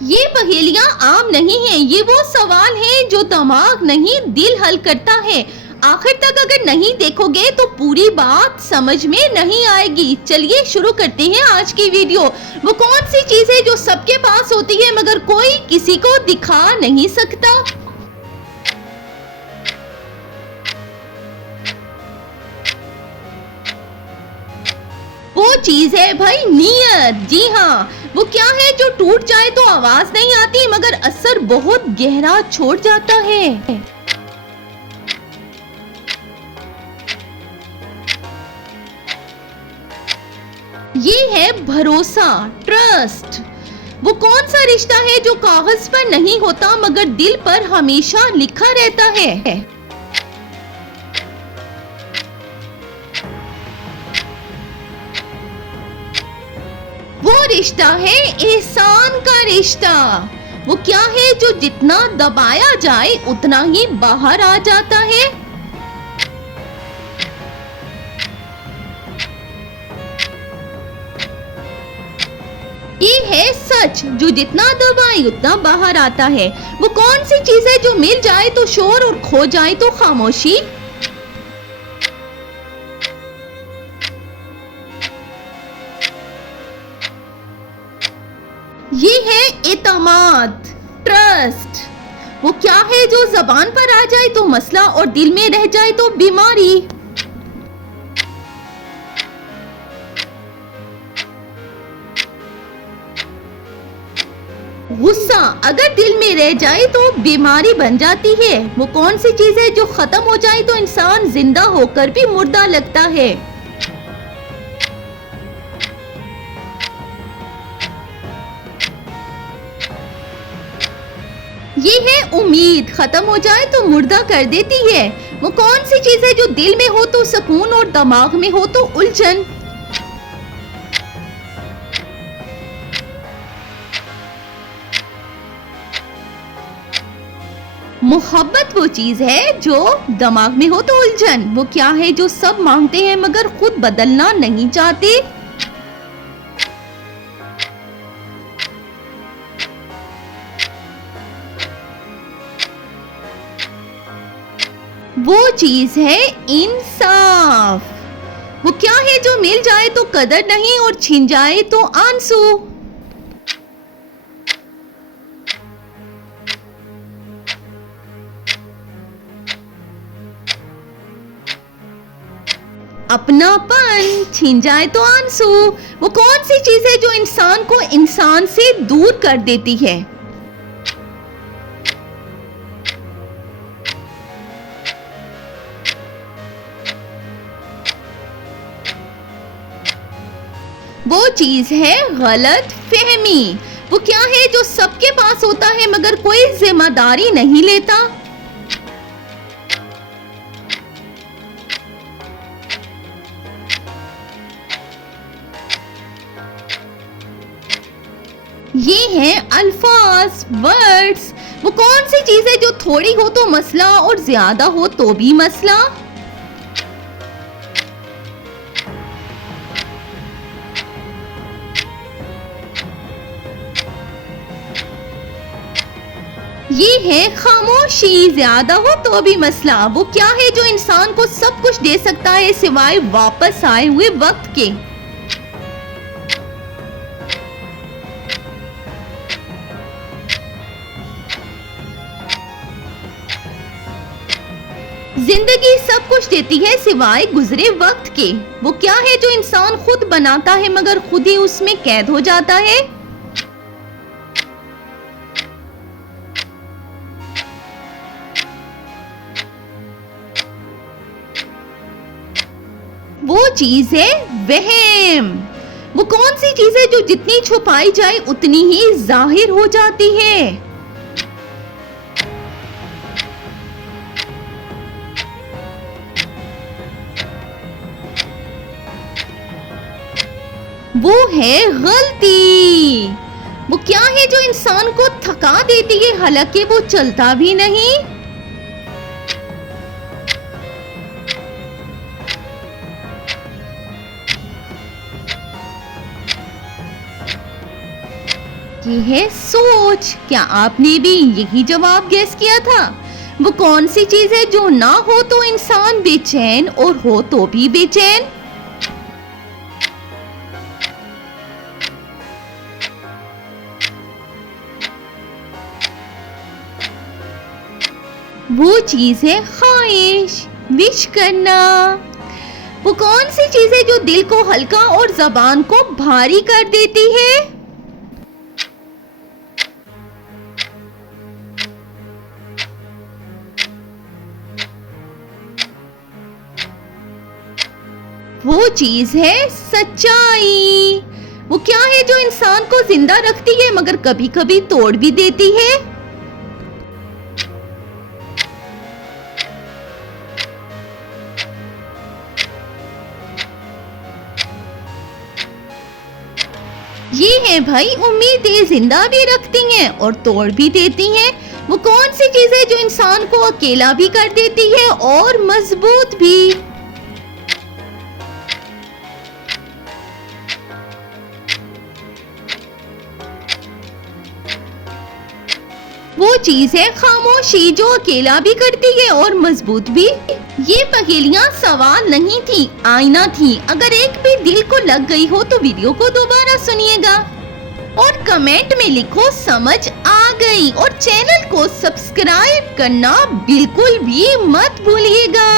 ये पहेलियां आम नहीं हैं, ये वो सवाल हैं जो दिमाग नहीं दिल हल करता है। आखिर तक अगर नहीं देखोगे तो पूरी बात समझ में नहीं आएगी। चलिए शुरू करते हैं आज की वीडियो। वो कौन सी चीज है जो सबके पास होती है मगर कोई किसी को दिखा नहीं सकता? वो चीज है भाई नीयत। जी हाँ, वो क्या है जो टूट जाए तो आवाज नहीं आती मगर असर बहुत गहरा छोड़ जाता है। ये है भरोसा, ट्रस्ट। वो कौन सा रिश्ता है जो कागज पर नहीं होता मगर दिल पर हमेशा लिखा रहता है? वो रिश्ता है एहसान का रिश्ता। वो क्या है जो जितना दबाया जाए उतना ही बाहर आ जाता है? ये है सच, जो जितना दबाए उतना बाहर आता है। वो कौन सी चीज है जो मिल जाए तो शोर और खो जाए तो खामोशी? ये है एतमाद, ट्रस्ट। वो क्या है जो जबान पर आ जाए तो मसला और दिल में रह जाए तो बीमारी? गुस्सा अगर दिल में रह जाए तो बीमारी बन जाती है। वो कौन सी चीज है जो खत्म हो जाए तो इंसान जिंदा होकर भी मुर्दा लगता है? ये है उम्मीद, खत्म हो जाए तो मुर्दा कर देती है। वो कौन सी चीज है जो दिल में हो तो सुकून और दिमाग में हो तो उलझन? मोहब्बत वो चीज है जो दिमाग में हो तो उलझन। वो क्या है जो सब मांगते हैं मगर खुद बदलना नहीं चाहते? वो चीज है इंसाफ। वो क्या है जो मिल जाए तो कदर नहीं और छिन जाए तो आंसू? अपनापन छिन जाए तो आंसू। वो कौन सी चीज है जो इंसान को इंसान से दूर कर देती है? वो चीज है गलत फहमी। वो क्या है जो सबके पास होता है मगर कोई जिम्मेदारी नहीं लेता? ये है अल्फाज, वर्ड्स। वो कौन सी चीज है जो थोड़ी हो तो मसला और ज्यादा हो तो भी मसला? ये है खामोशी, ज्यादा हो तो भी मसला। वो क्या है जो इंसान को सब कुछ दे सकता है सिवाय वापस आए हुए वक्त के? जिंदगी सब कुछ देती है सिवाय गुजरे वक्त के। वो क्या है जो इंसान खुद बनाता है मगर खुद ही उसमें कैद हो जाता है? वो चीज है वहम। वो कौन सी चीज है जो जितनी छुपाई जाए उतनी ही जाहिर हो जाती है? वो है गलती। वो क्या है जो इंसान को थका देती है हालांकि वो चलता भी नहीं? ये है सोच। क्या आपने भी यही जवाब गेस किया था? वो कौन सी चीज है जो ना हो तो इंसान बेचैन और हो तो भी बेचैन? वो चीज है ख्वाहिश, विश करना। वो कौन सी चीज है जो दिल को हल्का और जबान को भारी कर देती है? वो चीज है सच्चाई। वो क्या है जो इंसान को जिंदा रखती है मगर कभी कभी तोड़ भी देती है? ये है भाई उम्मीदें, जिंदा भी रखती हैं और तोड़ भी देती हैं। वो कौन सी चीज है जो इंसान को अकेला भी कर देती है और मजबूत भी? वो चीज है खामोशी, जो अकेला भी करती है और मजबूत भी। ये पहेलियां सवाल नहीं थी, आईना थी। अगर एक भी दिल को लग गई हो तो वीडियो को दोबारा सुनिएगा और कमेंट में लिखो समझ आ गई, और चैनल को सब्सक्राइब करना बिल्कुल भी मत भूलिएगा।